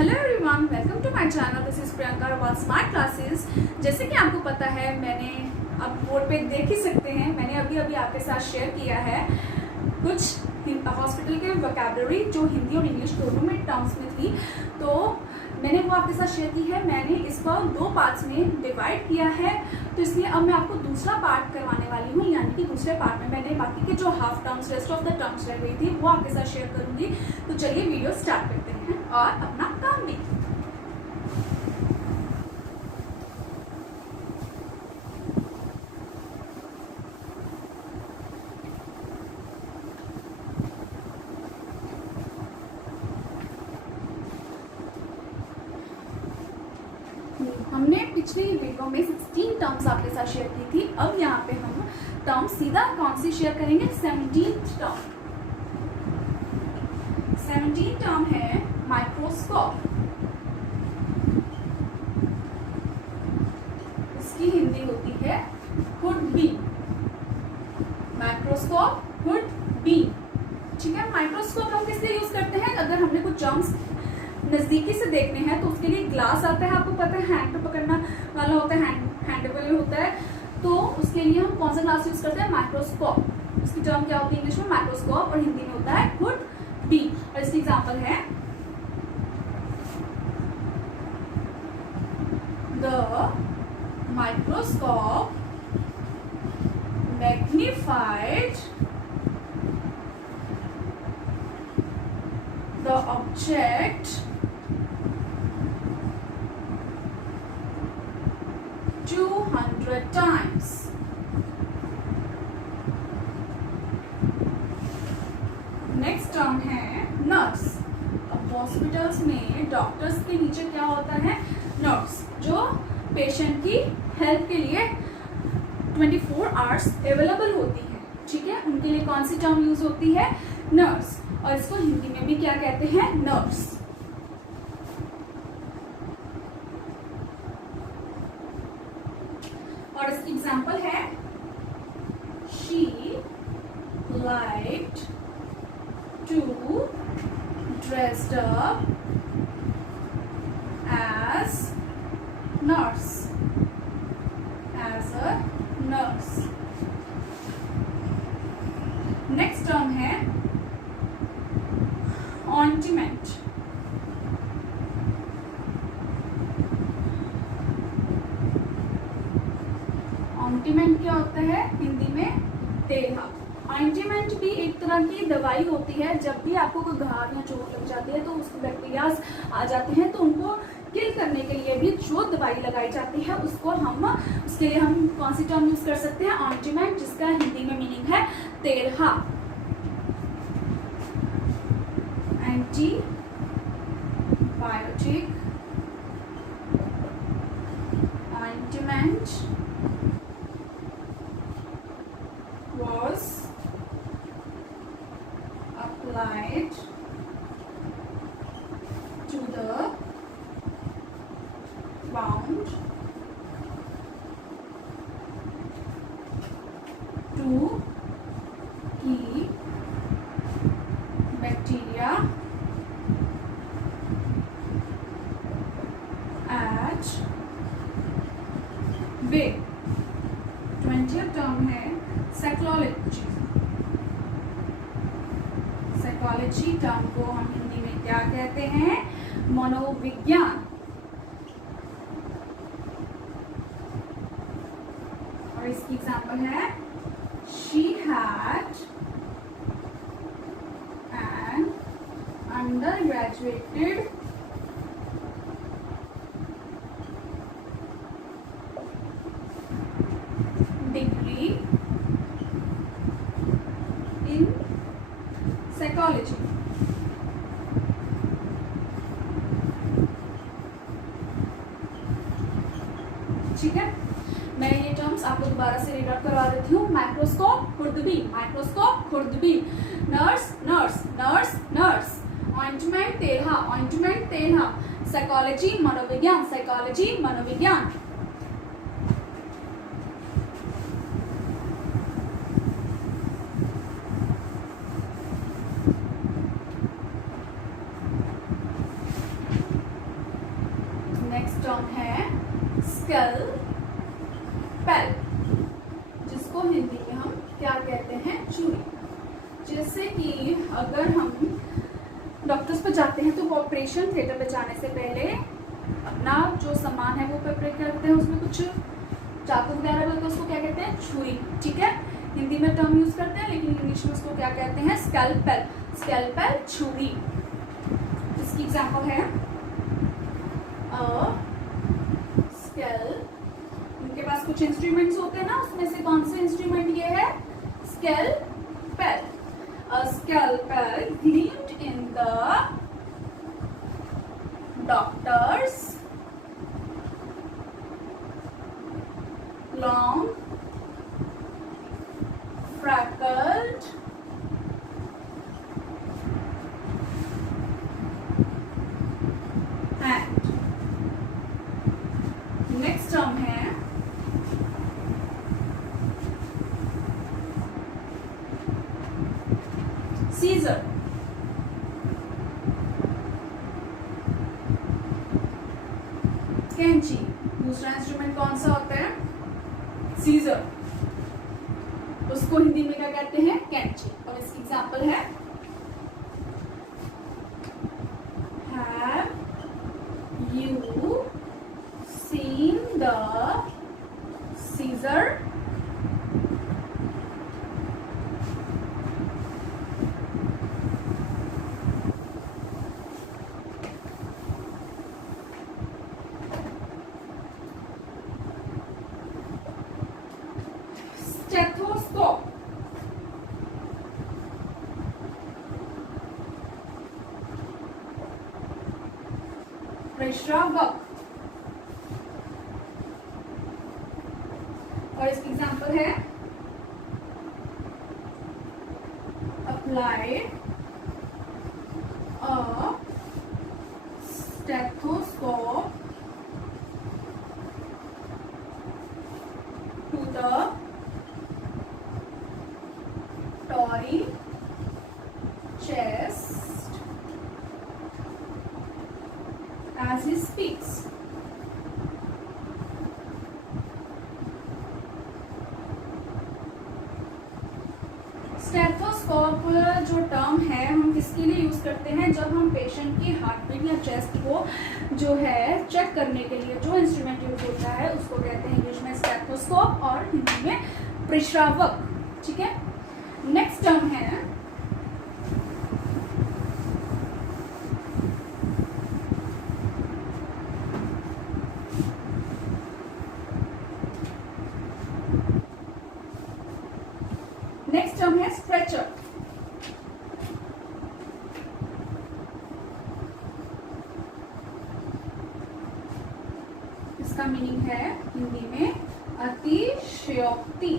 Hello everyone, welcome to my channel. This is Priyanka Agarwal smart classes. जैसे कि आपको पता है, मैंने अब बोर्ड पे देख ही सकते हैं, मैंने अभी अभी आपके साथ शेयर किया है कुछ हॉस्पिटल के वोकैबुलरी जो हिंदी और इंग्लिश दोनों में टर्म्स में थी, तो मैंने वो आपके साथ शेयर की है। मैंने इसको 2 पार्ट्स में डिवाइड किया है, तो इसलिए अब मैं आपको दूसरा पार्ट करवाने वाली हूँ, यानी कि दूसरे पार्ट में मैंने बाकी के जो half terms, rest of the terms रह गई थी, वो आपके साथ शेयर करूंगी। तो चलिए वीडियो स्टार्ट करते हैं और अपना काम भी। हमने पिछली वीडियो में 16 टर्म्स आपके साथ शेयर की थी। अब यहाँ पे हम टर्म सीधा कौन सी शेयर करेंगे? 17th term. 17th टर्म है माइक्रोस्कोप। इसकी हिंदी होती है हुडबीन। माइक्रोस्कोप, हुडबीन। ठीक है, माइक्रोस्कोप हम किस लिए यूज करते हैं? अगर हमने कुछ टर्म्स नजदीकी से देखने हैं तो उसके लिए ग्लास आता है, आपको पता है, हैंड पे पकड़ना वाला होता है, हैंडेबल होता है, तो उसके लिए हम कौन सा ग्लास यूज करते हैं? माइक्रोस्कोप। इसकी टर्म क्या होती है इंग्लिश में? माइक्रोस्कोप, और हिंदी में होता है हुडबीन। और इसकी एग्जांपल है the microscope magnified the object 200 times. Next term है नर्स। अब हॉस्पिटल्स में डॉक्टर्स के नीचे क्या होता है? नर्स, जो पेशेंट की हेल्प के लिए 24 आवर्स अवेलेबल होती है। ठीक है, उनके लिए कौन सी टर्म यूज होती है? नर्स। और इसको हिंदी में भी क्या कहते हैं? नर्स। और इसकी एग्जांपल है she liked to dressed up as nurse, as a nurse. Next term है ऑइंटमेंट। ऑइंटमेंट क्या होता है? हिंदी में तेल्हा। ऑइंटमेंट भी एक तरह की दवाई होती है। जब भी आपको कोई घाव या चोट लग जाती है तो उसको बैक्टीरियाज आ जाते हैं, तो उनको किल करने के लिए भी जो दवाई लगाई जाती है उसके लिए हम कौन सी टर्म यूज कर सकते हैं? ऑइंटमेंट, जिसका हिंदी में मीनिंग है तेल्हा। Antibiotic ointment was applied to the wound to keep bacteria at bay। 20th term है साइकोलॉजी। साइकोलॉजी टर्म को हम हिंदी में क्या कहते हैं? मनोविज्ञान। और इसकी एग्जांपल है she had an undergraduated degree in psychology. ठीक है, मैं ये टर्म्स आपको दोबारा से रीड आउट करवा देती हूँ। माइक्रोस्कोप, खुर्दबीन। माइक्रोस्कोप, खुर्दबीन। Nurse, nurse, nurse, nurse. Ointment, तेल्हा। ऑइंटमेंट, तेल्हा। साइकोलॉजी, मनोविज्ञान। साइकोलॉजी, मनोविज्ञान। स्कैल्पेल, जिसको हिंदी में हम क्या कहते हैं, छुरी। जैसे कि अगर हम डॉक्टर्स पे जाते हैं तो वो ऑपरेशन थिएटर पे जाने से पहले अपना जो सामान है वो प्रिपेयर करते हैं, उसमें कुछ चाकू वगैरह बोलते हैं, उसको क्या कहते हैं, छुरी। ठीक है, हिंदी में टर्म यूज करते हैं, लेकिन इंग्लिश में उसको क्या कहते हैं, स्कैल्पेल। स्कैल्पेल छुरी। इसकी एग्जांपल है स्कैल। उनके पास कुछ इंस्ट्रूमेंट्स होते हैं ना, उसमें से कौन से इंस्ट्रूमेंट ये है, scalpel. A scalpel gleamed in the doctor's long freckled hand. Next term है सीजर। कैंची। दूसरा इंस्ट्रूमेंट कौन सा होता है, सीजर। उसको हिंदी में क्या कहते हैं, कैंची। और इसकी एग्जांपल है Have you seen the scissor? Stethoscope. प्रेशरावक। और इसकी एग्जांपल है apply a stethoscope to the Tory chest as he speaks. Stethoscope जो टर्म है हम किसके लिए यूज करते हैं, जब हम पेशेंट की हार्ट बीट या चेस्ट को जो है चेक करने के लिए जो इंस्ट्रूमेंट यूज होता है उसको कहते हैं इंग्लिश में स्टेथोस्कोप और हिंदी में प्रेशरावक। ठीक है, नेक्स्ट टर्म है स्ट्रेचर। इसका मीनिंग है हिंदी में अतिशयोक्ति।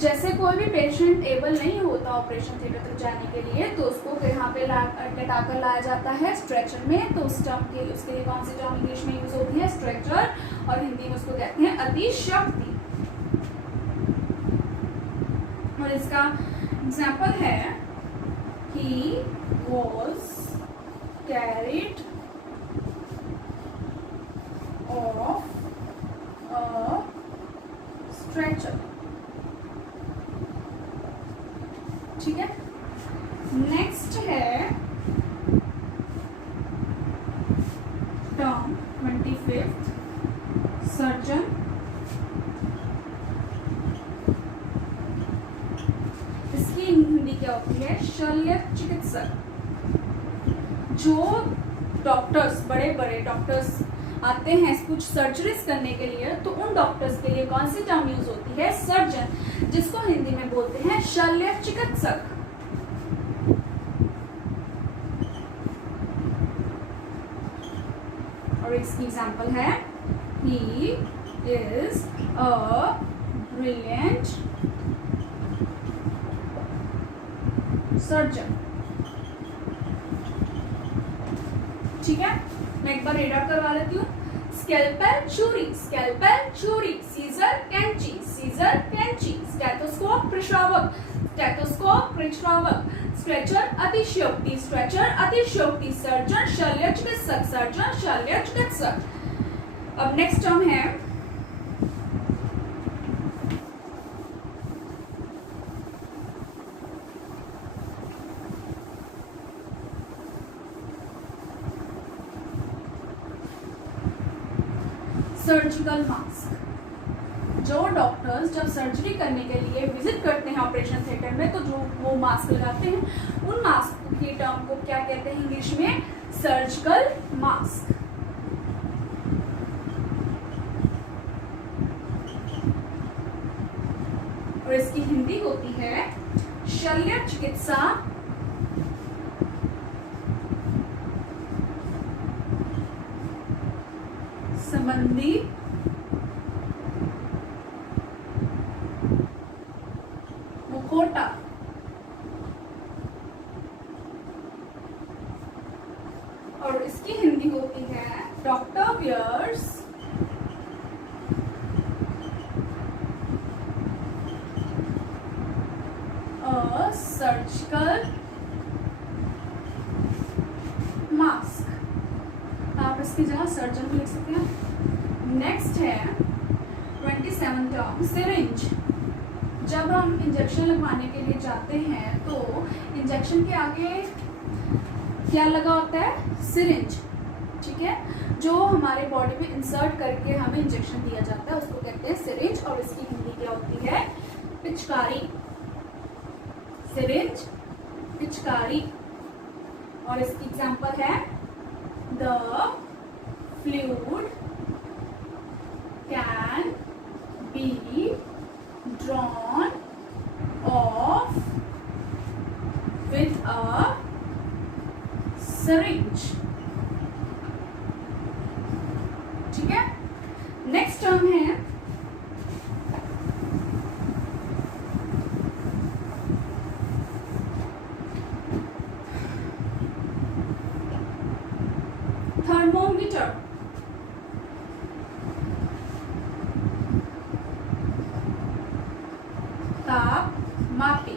जैसे कोई भी पेशेंट एबल नहीं होता ऑपरेशन थिएटर तक जाने के लिए तो उसको यहाँ पे लेटाकर लाया जाता है स्ट्रेचर में। तो उस टर्म के उसके लिए कौन सी टर्म इंग्लिश में यूज होती है, स्ट्रेचर। और हिंदी में उसको कहते हैं अतिशयोक्ति। और इसका एग्जाम्पल है he was carried off a stretcher। ठीक है, नेक्स्ट है टर्म 25th सर्जन। इसकी हिंदी क्या होती है, शल्य चिकित्सक। जो डॉक्टर्स बड़े बड़े डॉक्टर्स आते हैं कुछ सर्जरीज करने के लिए तो उन डॉक्टर्स के लिए कौन सी टर्म यूज होती है, सर्जन, जिसको हिंदी में बोलते हैं शल्य चिकित्सक। और इसकी एग्जांपल है he is a brilliant surgeon। ठीक है, मैं एक बार रीड आउट करवा लेती हूँ। स्केल्पेल छुरी, स्केल्पेल छुरी, सीजर कैंची, सीजर कैंची, स्टेथोस्कोप प्रश्रावक, स्टेथोस्कोप प्रश्रावक, स्ट्रेचर अतिशयोक्ति, स्ट्रेचर अतिशयोक्ति, सर्जन शल्य चिकित्सक, सर्जन शल्य चिकित्सक। अब नेक्स्ट टर्म है सर्जिकल मास्क। जो डॉक्टर्स जब सर्जरी करने के लिए विजिट करते हैं ऑपरेशन थिएटर में तो जो वो मास्क लगाते हैं उन मास्क की टर्म को क्या कहते हैं इंग्लिश में? Surgical mask. और इसकी हिंदी होती है शल्य चिकित्सा संबंधी मुखौटा। और इसकी हिंदी होती है doctor wears a surgical mask. आप इसकी जगह सर्जन भी लिख सकते हैं। नेक्स्ट है 27 टर्म सिरिंज। जब हम इंजेक्शन लगवाने के लिए जाते हैं तो इंजेक्शन के आगे क्या लगा होता है? सिरिंज, ठीक है, जो हमारे बॉडी में इंसर्ट करके हमें इंजेक्शन दिया जाता है उसको कहते हैं सिरिंज। और इसकी हिंदी क्या होती है? पिचकारी। सिरिंज, पिचकारी। और इसकी एग्जांपल है the fluid can be drawn off with a syringe। ठीक है। नेक्स्ट टर्म है थर्मोमीटर। तापमापी।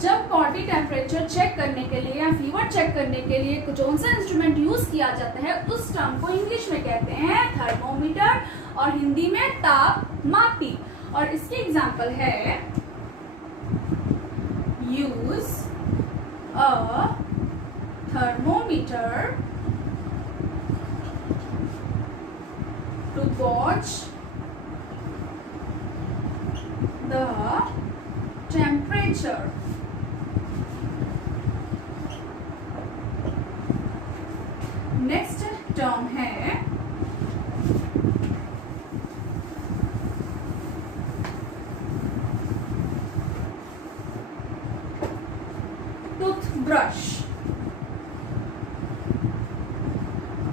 जब बॉडी टेम्परेचर चेक करने के लिए या फीवर चेक करने के लिए कौन सा इंस्ट्रूमेंट यूज किया जाता है उस टर्म को इंग्लिश में कहते हैं थर्मोमीटर और हिंदी में तापमापी। और इसकी एग्जांपल है use a thermometer to gauge the temperature। Next term है टूथब्रश।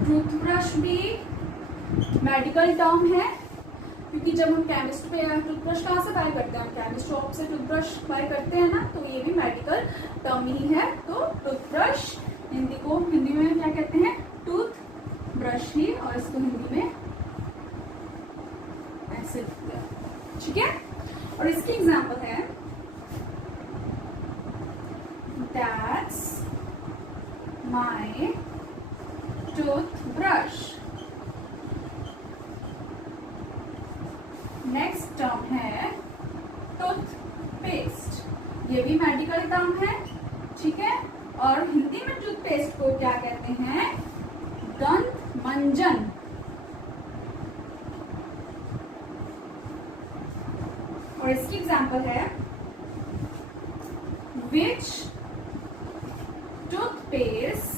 टूथब्रश भी मेडिकल टर्म है क्योंकि जब हम केमिस्ट पे टूथब्रश कहाँ से बाय करते हैं? हम केमिस्ट शॉप से टूथब्रश बाय करते हैं ना, तो ये भी मेडिकल टर्म ही है। तो टूथब्रश हिंदी में क्या कहते हैं? टूथब्रश ही। और इसको हिंदी में ऐसे लिखते हैं, ठीक है। और इसकी एग्जांपल है that's my toothbrush. Next term है टूथपेस्ट। ये भी मेडिकल टर्म है, ठीक है। और हिंदी में टूथपेस्ट को क्या कहते हैं? दंत मंजन। और इसकी एग्जांपल है विच toothpaste,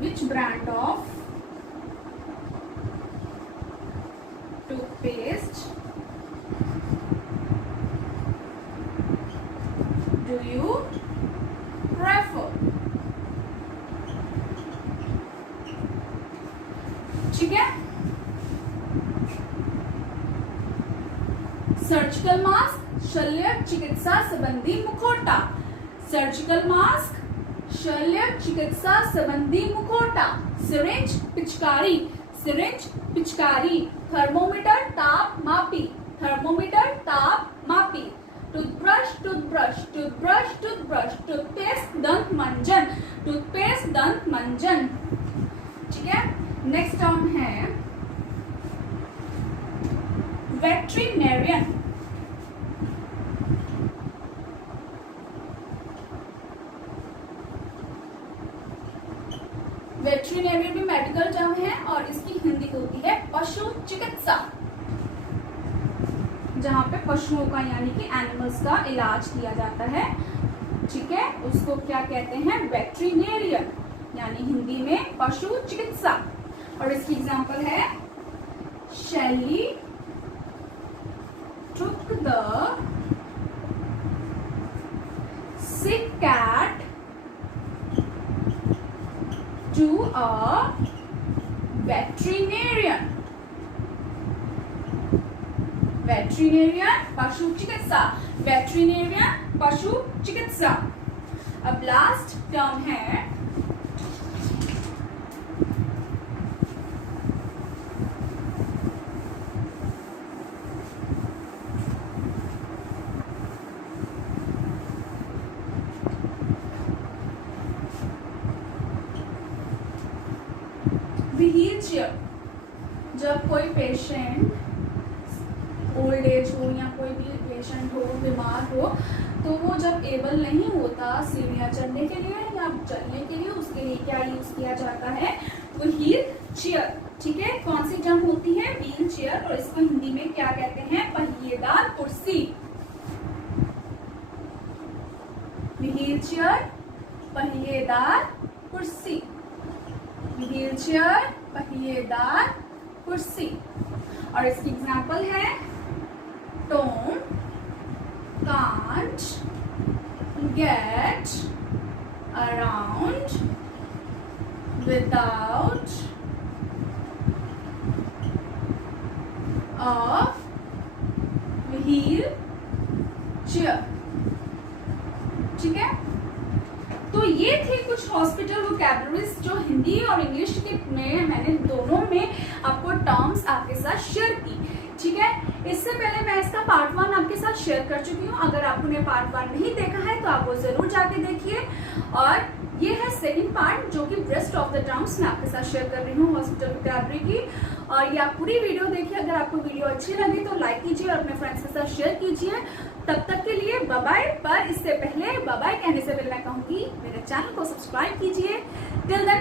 which brand of toothpaste do you prefer? ठीक है। सर्जिकल मास्क शल्य चिकित्सा संबंधी मुखौटा। सर्जिकल मास्क शल्य चिकित्सा संबंधी मुखौटा, सिरिंज पिचकारी, सिरिंज पिचकारी, थर्मोमीटर ताप मापी, थर्मोमीटर ताप मापी, toothbrush toothbrush toothbrush toothbrush, toothpaste दंत मंजन, टूथपेस्ट दंत मंजन। ठीक है, नेक्स्ट टर्म है वेटरिनेरियन। वेटरिनेरियन भी मेडिकल टर्म है और इसकी हिंदी होती है पशु चिकित्सा, जहां पे पशुओं का यानी कि एनिमल्स का इलाज किया जाता है। ठीक है, उसको क्या कहते हैं? वेटरिनेरियन, यानी हिंदी में पशु चिकित्सा। और इसकी एग्जांपल है शैली took the sick cat to a veterinarian। वेटरिनेरियन पशु चिकित्सा, वेटरिनेरियन पशु चिकित्सा। अब लास्ट टर्म है व्हील चेयर। जब कोई पेशेंट ओल्ड एज हो या कोई भी पेशेंट हो, बीमार हो, तो वो जब एबल नहीं होता सीढ़ियाँ चढ़ने के लिए या चलने के लिए, उसके लिए क्या यूज किया जाता है? तो व्हील चेयर। ठीक है, कौन सी टर्म होती है? Wheel chair. और इसको हिंदी में क्या कहते हैं? पहिएदार कुर्सी। व्हील चेयर पहिएदार कुर्सी, व्हील चेयर पहिएदार कुर्सी। और इसकी एग्जाम्पल है Tom can't get around without a wheel chair। ठीक है, तो ये थे कुछ हॉस्पिटल वोकैबुलरीज जो हिंदी और इंग्लिश के में मैंने दोनों में आपको टर्म्स आपके साथ शेयर की। ठीक है, इससे पहले मैं इसका पार्ट 1 आपके साथ शेयर कर चुकी हूँ। अगर आपने पार्ट 1 नहीं देखा है तो आप वो जरूर जाके देखिए। और ये है सेकंड पार्ट जो कि रेस्ट ऑफ द टर्म्स मैं आपके साथ शेयर कर रही हूँ हॉस्पिटल वोकैबुलरी की। और ये आप पूरी वीडियो देखिए। अगर आपको वीडियो अच्छी लगी तो लाइक कीजिए और अपने फ्रेंड्स के साथ शेयर कीजिए। तब तक के लिए बाय बाय। पर इससे पहले बाय बाय कहने से पहले मैं कहूँगी मेरे चैनल को सब्सक्राइब कीजिए। Till then